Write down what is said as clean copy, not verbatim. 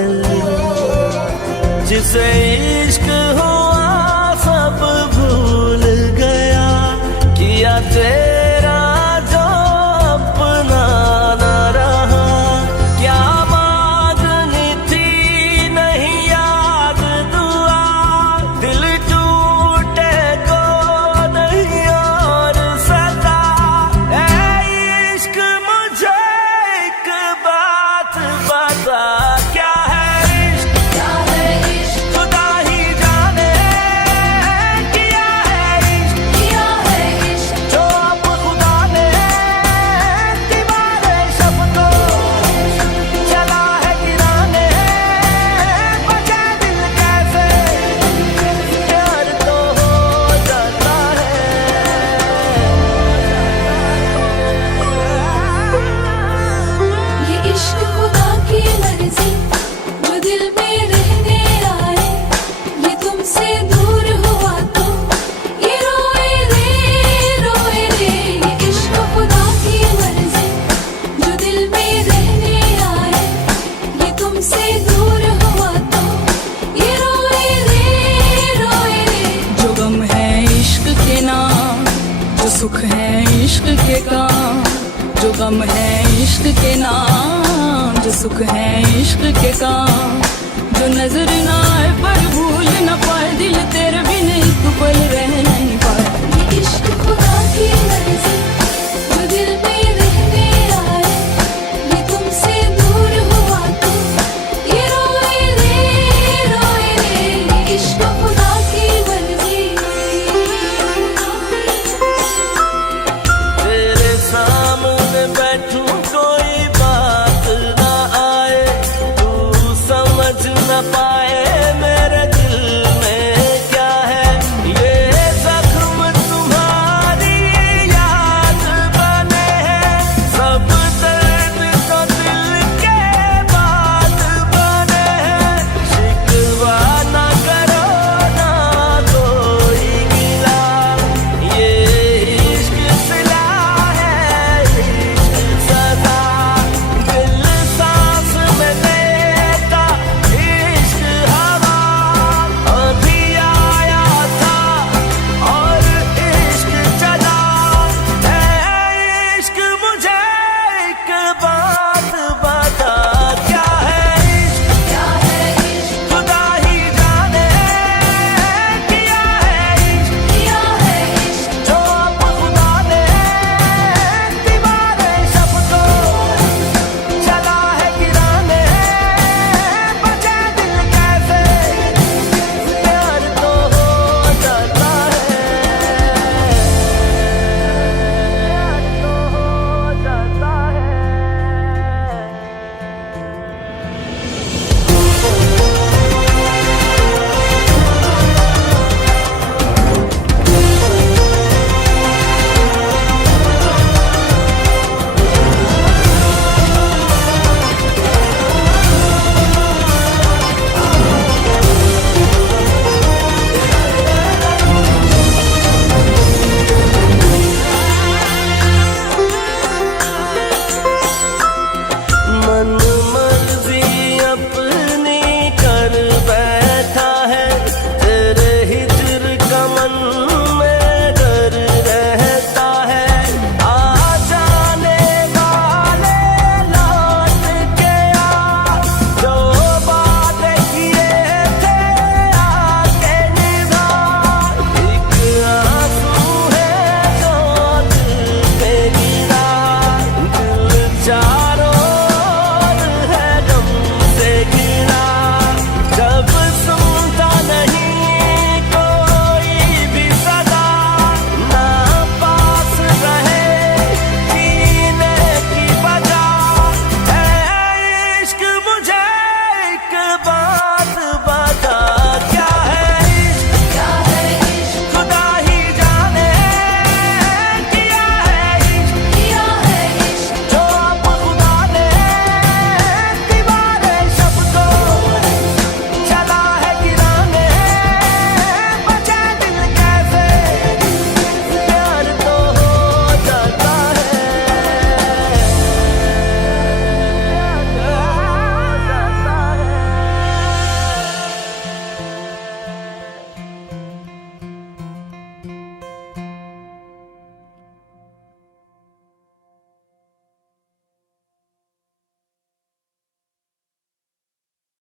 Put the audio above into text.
काजल, जिसे इश्क हुआ सब भूल गया, किया तेरा जो अपना न रहा। क्या मांगनी थी नहीं याद दुआ, दिल टूटे को नहीं और सदा। ऐ इश्क मुझे एक बात बता, क्या है इश्क? क्या है इश्क? खुदा ही जाने किया है इश्क, किया है इश्क। जो अब खुदा ने दीवारे शब को चला है गिराने। बचे दिल कैसे, प्यार तो हो जाता है। ये इश्क खुदा की मर्जी, जो दिल में रहने आए, ये तुमसे दूर हुआ तो ये रोए रे रोए रे। ये इश्क खुदा की मर्जी, जो दिल में रहने आए, ये तुमसे दूर हुआ तो ये रोए रे रोए रे। जो गम है इश्क के नाम, जो सुख है इश्क के काम। जो गम है इश्क के नाम, जो सुख है इश्क के काम। जो नजर ना आए पर भूल न पाए दिल तेरे बिन एक पल रह नहीं पाए।